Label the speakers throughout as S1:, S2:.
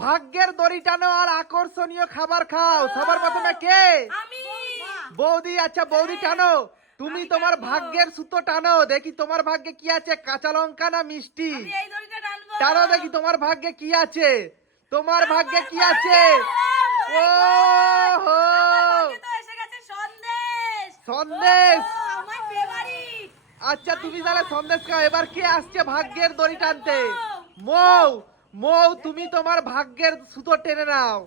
S1: ভাগ্যের দড়ি টানো আর আকর্ষণীয় খাবার খাও। সবার প্রথমে কে? বৌদি আচ্ছা বৌদি টানো। তুমি তোমার ভাগ্যের সুতো টানো। দেখি তোমার ভাগ্যে কি আছে কাঁচা লঙ্কা না মিষ্টি? টানো দেখি তোমার ভাগ্যে কি আছে। তোমার ভাগ্যে কি আছে? ও হো
S2: সন্দেশ।
S1: আচ্ছা তুমি তাহলে সন্দেশ খাও। এবার কে আসছে ভাগ্যের দড়ি টানতে? মৌ! মৌ তুমি তোমার ভাগ্যের সুতো টেনে নাও।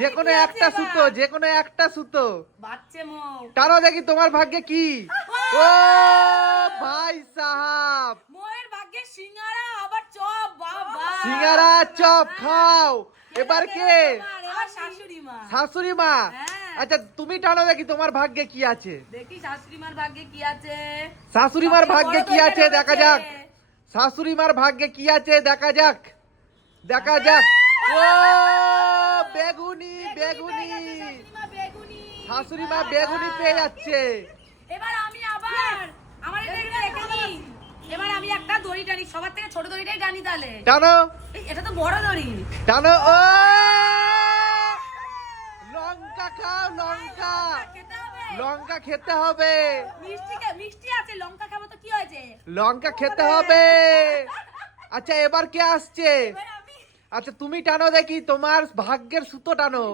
S1: যে কোনো একটা সুতো যে কোনো একটা সুতো। টানো দেখি তোমার ভাগ্যে কি? ও ভাই সাহাব।
S2: মোয়ের ভাগ্যে সিঙ্গারা আবার চপ। বাবা
S1: সিঙ্গারা চপ খাও। এবার কে?
S2: শাশুড়ি মা।
S1: শাশুড়ি মা?
S2: হ্যাঁ।
S1: আচ্ছা তুমি টানো দেখি তোমার ভাগ্যে কি আছে।
S2: দেখি শাশুড়ি মার ভাগ্যে কি আছে।
S1: শাশুড়ি মার ভাগ্যে কি আছে? দেখা যাক। শাশুড়ি মার ভাগ্যে কি আছে? দেখা যাক। দেখা যাক। ও বেগুনি বেগুনি।
S2: শাশুড়ি মা বেগুনি
S1: পেয়ে যাচ্ছে।
S2: এবার আমি আবার আমার এটা রেখে দিই এবার আমি একটা দড়ি টানি। সবার থেকে ছোট দড়িটাই টানি তাহলে।
S1: টানো।
S2: এটা তো বড় দড়ি।
S1: টানো। ও লঙ্কা খাও লঙ্কা
S2: খেতে হবে
S1: লঙ্কা খেতে হবে।
S2: মিষ্টি মিষ্টি আছে লঙ্কা খাব তো কি হয়েছে?
S1: লঙ্কা খেতে হবে। আচ্ছা এবার কে আসছে? আচ্ছা তুমি টানো দেখি তোমার ভাগ্যের সুতো টানো।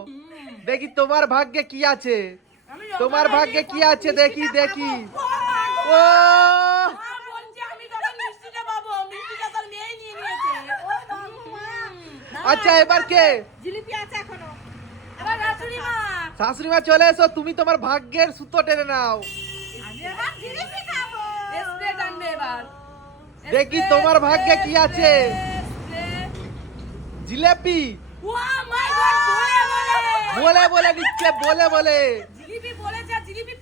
S1: দেখি তোমার ভাগ্যে কি আছে। তোমার ভাগ্যে কি আছে দেখি দেখি। ও। আচ্ছা এবার কে?
S2: জিলিপি আছে এখনও। মা
S1: শাশুড়ি মা চলে এসো তুমি তোমার ভাগ্যের সুতো টেনে নাও। দেখি তোমার ভাগ্যে কি আছে। জিলেপি।
S2: বলে বলে।
S1: বলে বলে দিচ্ছে বলে বলে।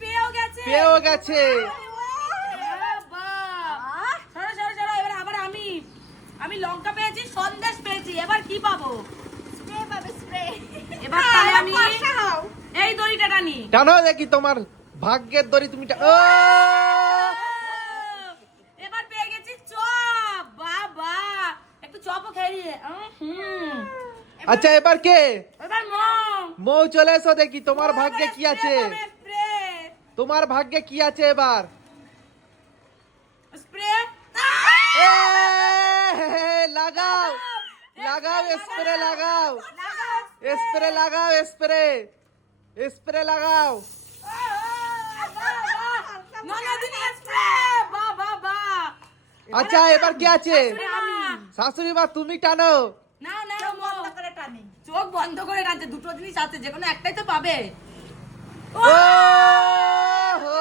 S2: পেয়েও গেছে।
S1: পেয়েও গেছে।
S2: বাবা। সরো, সরো, সরো, এবার আবার আমি। আমি লঙ্কা পেয়েছি সন্দেশ পেয়েছি এবার কি পাবো এবার তাহলে আমি এই দড়িটা টানি
S1: দেখি তোমার ভাগ্যের দড়ি তুমি ও!
S2: এবার পেয়ে গেছি চপ। বাবা একটু চপও খেয়ে হুম।
S1: আচ্ছা এবার কে?
S2: এবার
S1: মৌ। চলে এসো দেখি তোমার ভাগ্যে কি আছে? তোমার ভাগ্যে কি আছে এবার?
S2: স্প্রে?
S1: লাগাও। লাগাও। স্প্রে লাগাও। স্প্রে লাগাও স্প্রে। স্প্রে লাগাও। আচ্ছা এবার কি আছে? শাশুড়ি মা তুমি টানো।
S2: না না চোখ বন্ধ করে টানছে দুটো জিনিস আছে যে কোনো একটাই তো পাবে।
S1: ও! হো!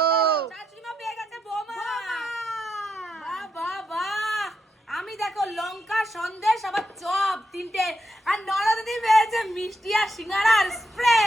S2: শাশুড়িমা পেয়ে গেছে বৌমা। বাহ বাহ বাহ আমি দেখো লঙ্কা সন্দেশ আবার চপ তিনটে। আর নরদিদি পেয়েছে মিষ্টি আর সিঙ্গারা আর স্প্রে।